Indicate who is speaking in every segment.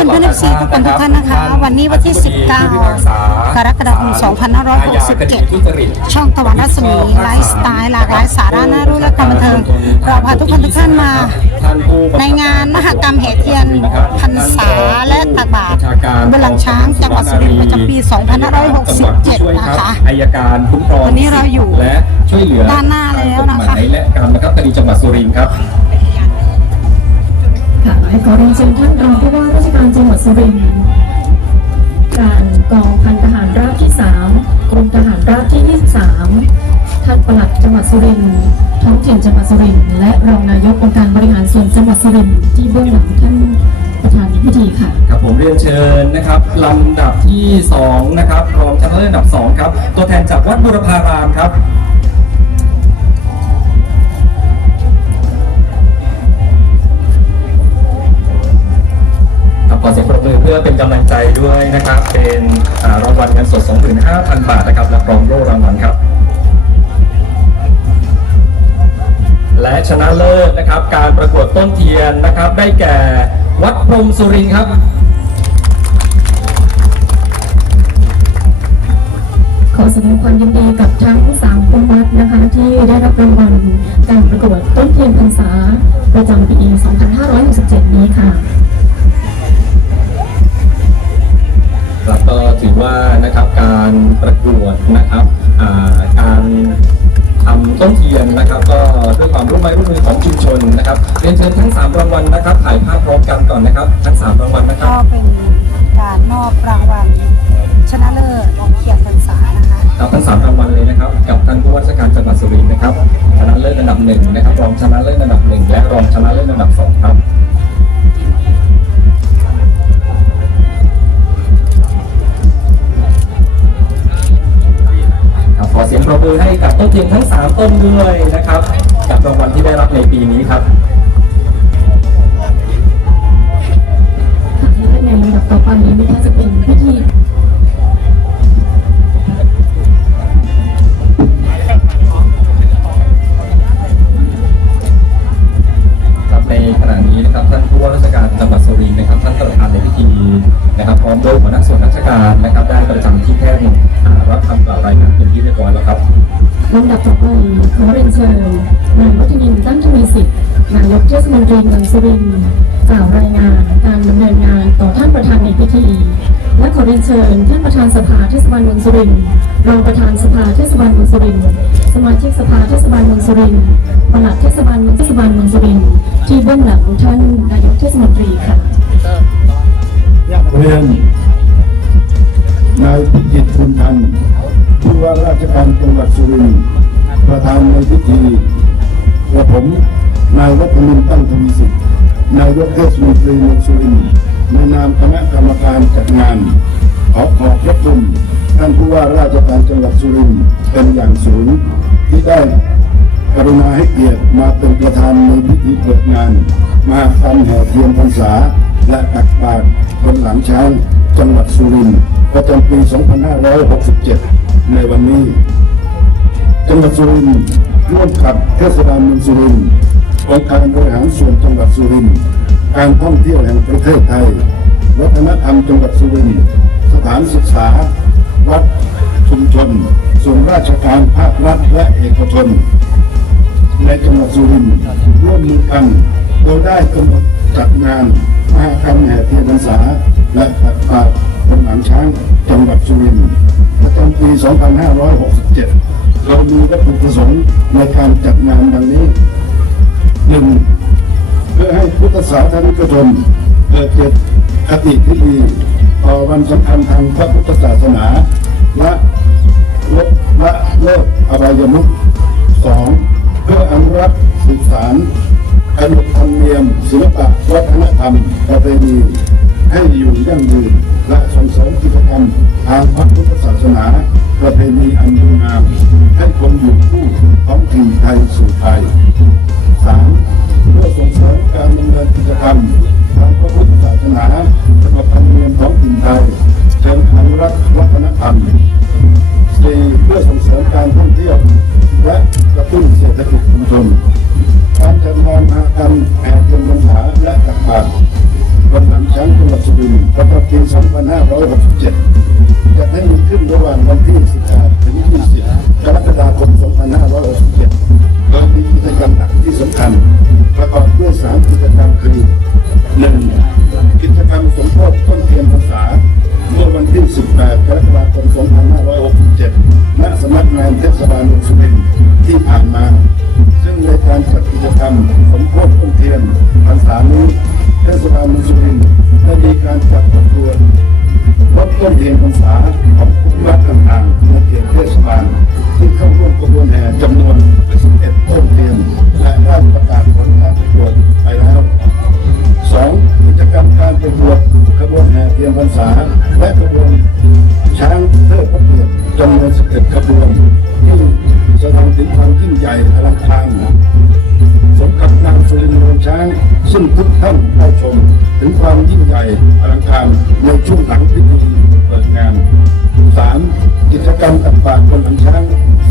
Speaker 1: พื่อนเพื่อนเอฟซีทุกคนทุกท่านนะคะ วันนี้วันที่ 19 กรกฎาคม 2567 ช่องตะวันรัศมีไลฟ์สไตล์หลากหลายสาระน่ารู้และความบันเทิงเราพาทุกคนทุกท่านมา ในงานมหกรรมแห่เทียนพรรษาและตักบาตรบนหลังช้างจังหวัดสุรินทร์ประจำปี 2567 นะคะ
Speaker 2: อายการคุ้มครอง
Speaker 1: วันนี้เราอยู่
Speaker 2: และช่วยเหลือ
Speaker 1: ด้านหน้าแล้วนะคะ
Speaker 2: ตามกฎหมายและการบังคับคดีจังหวัดสุรินทร์ครับ
Speaker 3: ค่ะและขอเรียนเชิญท่านรองผู้ว่าราชการจังหวัดสุรินทร์การกองพันทหารราบที่3กรมทหารราบที่ 23 ท่านปลัดจังหวัดสุรินทร์ท้องถิ่นจังหวัดสุรินทร์และรองนายกองค์การบริหารส่วนจังหวัดสุรินทร์ที่เบื้องหลังท่านประธานพิธีค่ะ
Speaker 2: ครับผมเรียนเชิญนะครับลำดับที่ 2 นะครับรองชนะเลิศอันดับ 2 ครับ ตัวแทนจากวัดบุรพารามครับ วัลเงินสด 25,000 บาทนะครับและพร้อมโล่รางวัลครับ และชนะเลิศนะครับ การประกวดต้นเทียนนะครับ ได้แก่วัดพรมสุรินครับ
Speaker 3: ขอแสดงความยินดีกับทั้งสามคนวัดนะคะ ที่ได้รับรางวัลการประกวดต้นเทียนพรรษาประจำปี 2567 นี้ค่ะ
Speaker 2: ครับก็ถือว่านะครับการประกวดนะครับอ่าการทำต้นเทียนนะครับก็ด้วยความร่วมไม้ร่วมมือของชุมชนนะครับเรียนเชิญทั้ง 3 รางวัลนะครับถ่ายภาพพร้อมกันก่อนนะครับ ทั้ง 3 รางวัลนะครั
Speaker 1: ก็
Speaker 2: บ
Speaker 1: เป็นการมอบรางวัลชนะเลิศเขียนพรรษานะคะ
Speaker 2: ครับทั้ง3รางวัล 3ต้นด้วย
Speaker 3: เทศมนตรีเมืองสุรินทร์กล่าวรายงานการดำเนินงานต่อท่านประธานในพิธีและขอเรียนเชิญท่านประธานสภาเทศบาลเมืองสุรินทร์รองประธานสภาเทศบาลเมืองสุรินทร์สมาชิกสภาเทศบาลเมืองสุรินทร์ปลัดเทศบาลเมืองเทศบาลเมืองสุรินทร์ที่เบื้องหลังท่านนายกเทศมนตรีค่ะ
Speaker 4: เรียนนายพิจิตรคุณพันธ์ผู้ว่าราชการจังหวัดสุรินทร์ประธานในพิธีและผม นายวัฒนินตั้งทวีสิทธิ์นายกเทศมนตรีเมืองสุรินทร์ในนามคณะกรรมการจัดงาน ขอขอบพระคุณท่านผู้ว่าราชการจังหวัดสุรินทร์เป็นอย่างสูงที่ได้กรุณาให้เกียรติมาเป็นประธานในพิธีเปิดงาน มาทำแห่เทียนพรรษา และตักบาตรบนหลังช้างจังหวัดสุรินทร์ประจำปี 2567 ในวันนี้ จังหวัดสุรินทร์ร่วมกับเทศบาลเมืองสุรินทร์ องค์การบริหารส่วนจังหวัดสุรินทร์การท่องเที่ยวแห่งประเทศไทย วัฒนธรรมจังหวัดสุรินทร์สถานศึกษา วัดชุมชนส่วนราชการภาครัฐและเอกชน ในจังหวัดสุรินทร์ร่วมมือกันโดยได้กำหนดจัดงานมหากรรมแห่เทียนพรรษา และปัดปาบนหลังช้างจังหวัดสุรินทร์ประจำปี 2567 เรามีวัตถุประสงค์ในการจัดงานดังนี้ หนึ่งเพื่อให้พุทธศาสนิกชนเกิดเจตคติที่ดีต่อวันสำคัญทางพระพุทธศาสนาและลดละเลิกอบายมุขสองเพื่ออนุรักษ์สืบสารขนบธรรมเนียมศิลปะวัฒนธรรมประเพณีให้อยู่ยั่งยืนและส่งเสริมกิจกรรมทางพระพุทธศาสนา ประเพณีอันดีงามให้คงอยู่คู่ท้องถิ่นไทยสู่ไทยสามเพื่อส่งเสริมการดำเนินกิจกรรมทางพระพุทธศาสนาขนบธรรมเนียมท้องถิ่นไทยเชิงอนุรักษ์วัฒนธรรมสเพื่อส่งเสริม งานเทศบาลเมืองสุรินทร์ที่ผ่านมา ซึ่งในการจัดกิจกรรมสมโภชต้นเทียนพรรษานี้เทศบาลเมืองสุรินทร์ได้มีการจัดประกวดรถต้นเทียนพรรษาของผู้วัดต่างๆในเขตเทศบาลที่เข้าร่วมกระบวนแห่จำนวน11ต้นเทียนและได้ประกาศผลการประกวดไปแล้วสองกิจกรรมการประกวดขบวนแห่เทียนพรรษาและขบวนช้าง จำนวน11ขบวนที่แสดงถึงความยิ่งใหญ่อลังการสมกับนางสุรินทร์ช้าง ซึ่งทุกท่านได้ชม ถึงความยิ่งใหญ่อลังการในช่วงหลังพิธีเปิดงานสามกิจกรรมตักบาตรบนหลังช้าง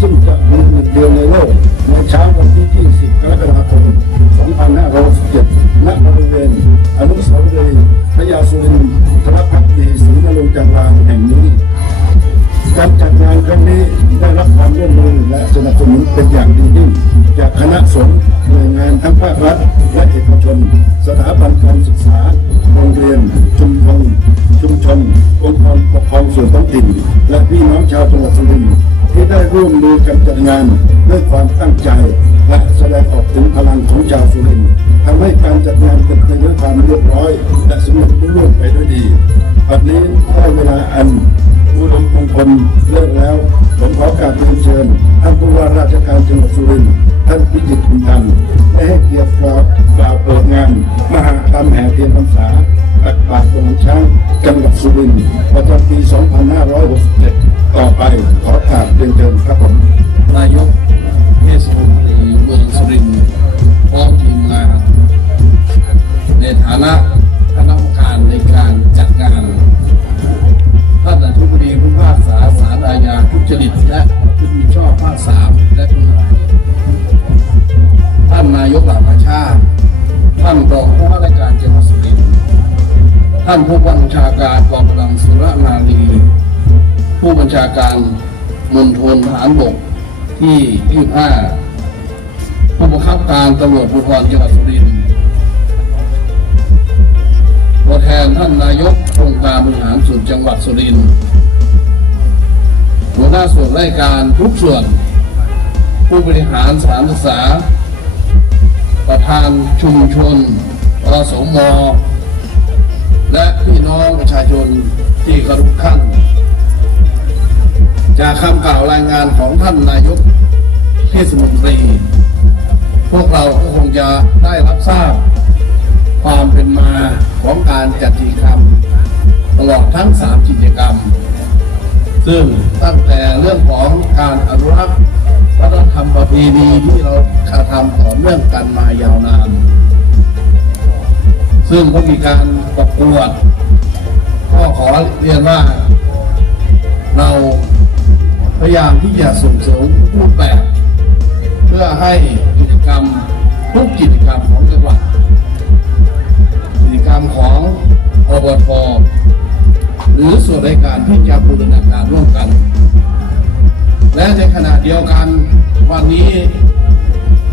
Speaker 4: ซึ่งจะมีหนึ่งเดียวในโลกในเช้าวันที่ 20 กรกฎาคม เป็นอย่างดียิ่งจากคณะสงฆ์หน่วยงานทั้งภาครัฐและเอกชน สถาบันการศึกษาโรงเรียน ชุมชนชุมชนองค์กรปกครองส่วนท้องถิ่น และพี่น้องชาวจังหวัดสุรินทร์ที่ได้ร่วมมือกันจัดงานด้วยความตั้งใจ และแสดงออกถึงพลังของชาวสุรินทร์ทำให้การจัดงานเป็นไปด้วยความเรียบร้อย และสำเร็จรุ่ร่วงไปด้วยดีบัดนี้ได้เวลาอันผู้ลงมงคลเลิกแล้ว ผมขอกราบเรียนเชิญท่านผู้ว่าราชการจังหวัดสุรินทร์ท่านพิจิตรคุณธรรมได้ให้เกียรติกล่าวกล่าวเปิดงาน มหากรรมแห่เทียนพรรษาปักปาตรงช้างจังหวัดสุรินทร์ประจำปี 2567 ต่อไป
Speaker 5: ท่านผู้บัญชาการกองกำลังสุรนารี ผู้บัญชาการมณฑลทหารบกที่ 25 ผู้บังคับการตำรวจภูธรจังหวัดสุรินทร์ตัวแทนท่านนายกองค์การบริหารส่วนจังหวัดสุรินทร์หัวหน้าส่วนราชการทุกส่วน ผู้บริหารสถานศึกษา ประธานชุมชนอสม และพี่น้องประชาชนที่เคารพท่านจากคำกล่าวรายงานของท่านนายกเทศมนตรี พวกเราก็คงจะได้รับทราบ ความเป็นมาของการจัดกิจกรรม ตลอดทั้ง 3 กิจกรรม ซึ่งตั้งแต่เรื่องของการอนุรักษ์วัฒนธรรมประเพณีที่เรากระทำต่อเนื่องกันมายาวนาน ซึ่งก็มีการ ระกวดก็ขอเรียนว่า เราพยายามที่จะส่งเสริมรูปแบบ เพื่อให้กิจกรรมทุกกิจกรรมของจังหวัดกิจกรรมของอบทหรือส่วนราชการที่จะบูรณาการร่วมกัน และในขณะเดียวกันวันนี้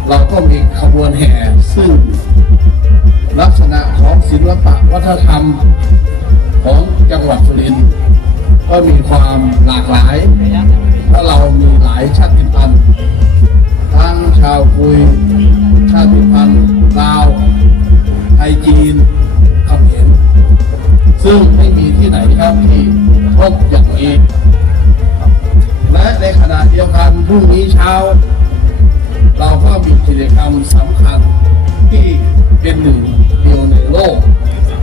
Speaker 5: เราก็มีขบวนแห่ซึ่ง ลักษณะของศิลปะวัฒนธรรมของจังหวัดสุรินทร์ก็มีความหลากหลายเพราะเรามีหลายชาติพันธุ์ทั้งชาวคุย ชาติพันธุ์ลาวไทยจีนเขมรซึ่งไม่มีที่ไหนครับที่พบอย่างนี้และในขณะเดียวกันพรุ่งนี้เช้า เราก็มีกิจกรรมสำคัญ ที่เป็นหนึ่งเดียวในโลก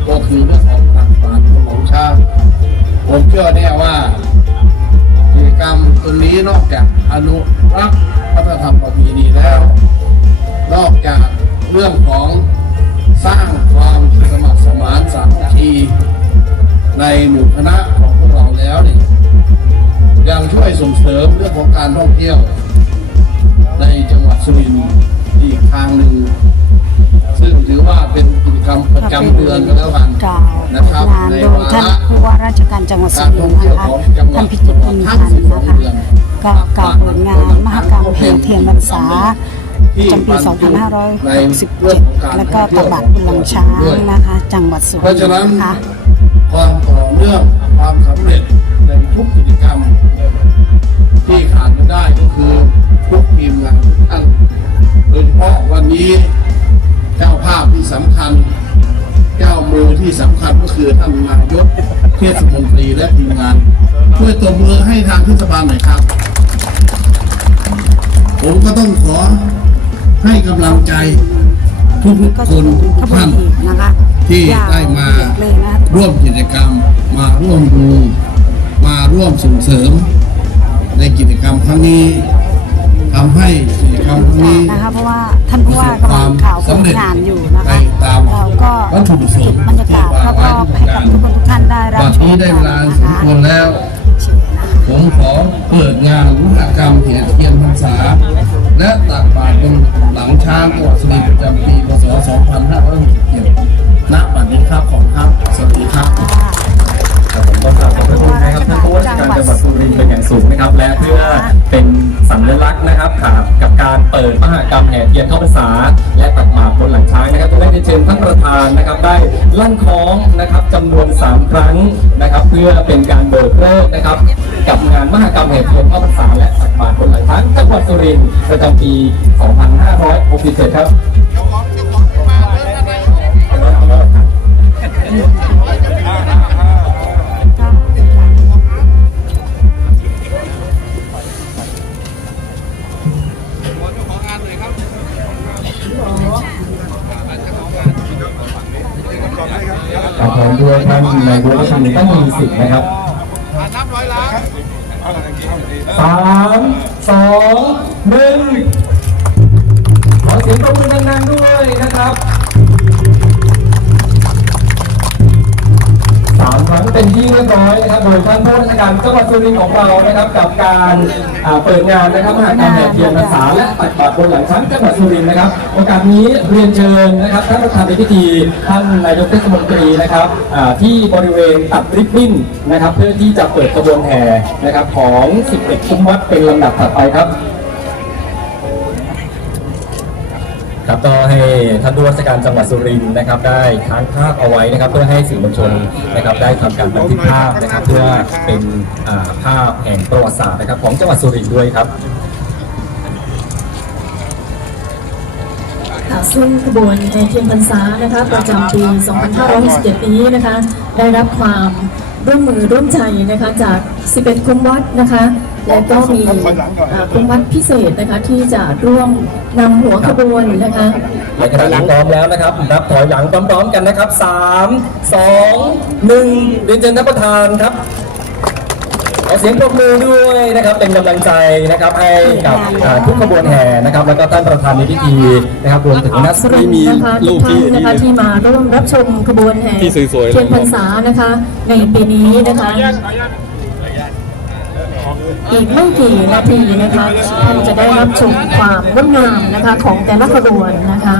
Speaker 5: ก็คือเรื่องของตักบาตรของช้างผมเชื่อแน่ว่ากิจกรรมตัวนี้นอกจากอนุรักษ์วัฒนธรรมประเพณีแล้ว นอกจากเรื่องของสร้างความสมัครสมานสามัคคีในหมู่คณะของพวกเราแล้วเนี่ยยังช่วยส่งเสริมเรื่องของการท่องเที่ยวในจังหวัดสุรินทร์ อีกทางหนึ่งซึ่งถือว่าเป็นกิจกรรมรมประจำเดือนก็แล้วกัน
Speaker 1: กล่าว
Speaker 5: นะครับ
Speaker 1: งาน
Speaker 5: ใน
Speaker 1: โดยวาท่าน
Speaker 5: ระ
Speaker 1: ผู้ว่าราชการจังหวัดสุรินทร์นะคะท่านพิจิตรบุญพันธ์นะคะก็กล่าวเปิดงานมหกรรมเพลงเทียนพรรษาจำปี 2567 และก็ตบาดบุญหลังช้างนะคะ จังหวัดสุ
Speaker 5: เพ
Speaker 1: ริ
Speaker 5: ราะ
Speaker 1: นท
Speaker 5: ฉะ
Speaker 1: ร์
Speaker 5: นั้น
Speaker 1: นะคะ
Speaker 5: ความต่อเนื่องความสำเร็จในทุกกิจกรรมที่ขาดไม่ได้ก็คือทุกทีมงานทุกท่าน โดยเฉพาะวันนี้เจ้าภาพที่สำคัญ เจ้ามือที่สำคัญก็คือท่านนายกเทศมนตรีและทีมงานช่วยตบมือให้ทางเทศบาลหน่อยครับ ผมก็ต้องขอให้กำลังใจทุกคน
Speaker 1: เป็น
Speaker 5: ทุก
Speaker 1: ขบวน
Speaker 5: ท่านที่ได้มาร่วมกิจกรรม มาร่วมดู มาร่วมส่งเสริมในกิจกรรมครั้งนี้ ทำให้กิจกรรมครั้งนี้
Speaker 1: นะคะเพราะว่าท่านผู้ว่ากำลังข่าวผลงานอยู่นะคะ
Speaker 5: ไปตาม
Speaker 1: เราก็
Speaker 5: วัตถุประส
Speaker 1: เก็
Speaker 5: ง
Speaker 1: บ
Speaker 5: ค์
Speaker 1: บรรยากาศรอบๆให้กับทุกคนทุกท่านได้รับ
Speaker 5: บัด
Speaker 1: ชม
Speaker 5: นี้ได้
Speaker 1: กั
Speaker 5: เวนลา
Speaker 1: นะ
Speaker 5: สม
Speaker 1: คะ
Speaker 5: ควรแล้ว
Speaker 1: เชิญนะคะ
Speaker 5: ผมขอเปิดงานมหกรรมเทียนเทียนพรรษา และตักบาตรบนหลังช้างจังหวัดสุรินทร์ประจำปีพศ 2567ณบัดนี้ครับ ของครับ สวัสดีครับ
Speaker 2: ครับผมก็กราบขอบพระคุณนะครับท่านผู้ว่าราชการจังหวัดสุรินทร์เป็นอย่างสูงนะครับ และเพื่อเป็นสัญลักษณ์นะครับครับกับการเปิดมหกรรมแห่เทียนเข้าพรรษา และตักบาตรบนหลังช้างนะครับจะได้เชิญท่านประธานนะครับได้ลั่นคล้องนะครับจำนวน 3 ครั้งนะครับ เพื่อเป็นการเบิกเลิกนะครับ กับงานมหกรรมแห่เทียนเข้าพรรษาและตักบาตรบนหลังช้างจังหวัดสุรินทร์ประจำปี 2567 ครับ ครับพร้อมด้วยท่านนายกรัฐมนตรีท่านมีสิทธิ์นะครับสามสองหนึ่งขอเสียงปรบมือดังๆด้วยนะครับ รั้งเป็นที่เรียบร้อยนะครับโดยท่านผู้ราชการจังหวัดสุรินทร์ของเรานะครับ กับการเปิดงานนะครับมหากรรมแห่เทียนพรรษาและตักบาตรบนหลังช้างจังหวัดสุรินทร์นะครับ โอกาสนี้เรียนเชิญนะครับท่านประธานในพิธีท่านนายกเทศมนตรีนะครับที่บริเวณตัดริบบิ้นนะครับ เพื่อที่จะเปิดกระบวนแห่นะครับของ 11คุ้มวัดเป็นลำดับถัดไปครับ ครับก็ให้ท่านผู้ว่าราชการจังหวัดสุรินทร์นะครับ ได้ค้างภาพเอาไว้นะครับ เพื่อให้สื่อมวลชนนะครับ ได้ทำการบันทึกภาพนะครับ เพื่อเป็นภาพแห่งประวัติศาสตร์นะครับ ของจังหวัดสุรินทร์ด้วยครับ
Speaker 3: ค่ะซึ่งขบวนแห่เทียนพรรษานะคะประจำปี 2567 นี้นะคะ ได้รับความร่วมมือร่วมใจนะคะจาก 11 คุ้มวัดนะคะ และก็มีอ่าคุ้มวัดพิเศษนะคะที่จะร่วมนำหัวขบวนนะคะ
Speaker 2: ในขณะนี้พร้อมแล้วนะครับนับถอยหลังพร้อมๆกันนะครับ 3 2 1เรียนเชิญท่านประธานครับขอเสียงปรบมือด้วยนะครับเป็นกำลังใจนะครับให้กับอ่าทุกขบวนแห่นะครับแล้วก็ท่านประธานในพิธีนะครับรวมถึงนัก
Speaker 3: สุริ
Speaker 2: ที่
Speaker 3: นท
Speaker 2: มี
Speaker 3: ร์นะคะทุ
Speaker 2: ลู
Speaker 3: ก
Speaker 2: ก
Speaker 3: ท่า
Speaker 2: ที่
Speaker 3: นนะคะที่มาร่วมรับชมขบวนแห่
Speaker 2: ที่สวยๆ
Speaker 3: เทียนพรรษานะคะในปีนี้นะคะ อีกไม่กี่นาทีนะคะท่านจะได้รับชมความงดงามนะคะของแต่ละขบวนนะคะ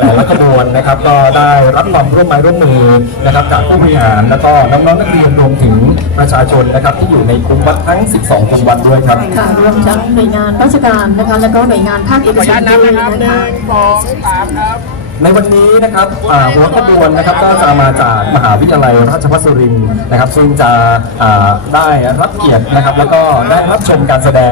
Speaker 2: แต่ละขบวนนะครับก็ได้รับความร่วมไม้ร่วมมือนะครับจากผู้บริหารแล้วก็น้องๆนักเรียนรวมถึงประชาชนนะครับที่อยู่ในคุ้มวัดทั้ง 12คุ้มวัดด้วยครับ
Speaker 3: ค่ะรวมทั้งหน่วยงานราชการนะคะแล้วก็หน่วยงานภาคเอกชนด้วยนะคะ
Speaker 2: ในวันนี้นะครับหัวขบวนนะครับก็จะมาจากมหาวิทยาลัยราชภัฏสุรินทร์นะครับ ซึ่งจะได้รับเกียรตินะครับ แล้วก็ได้รับชมการแสดง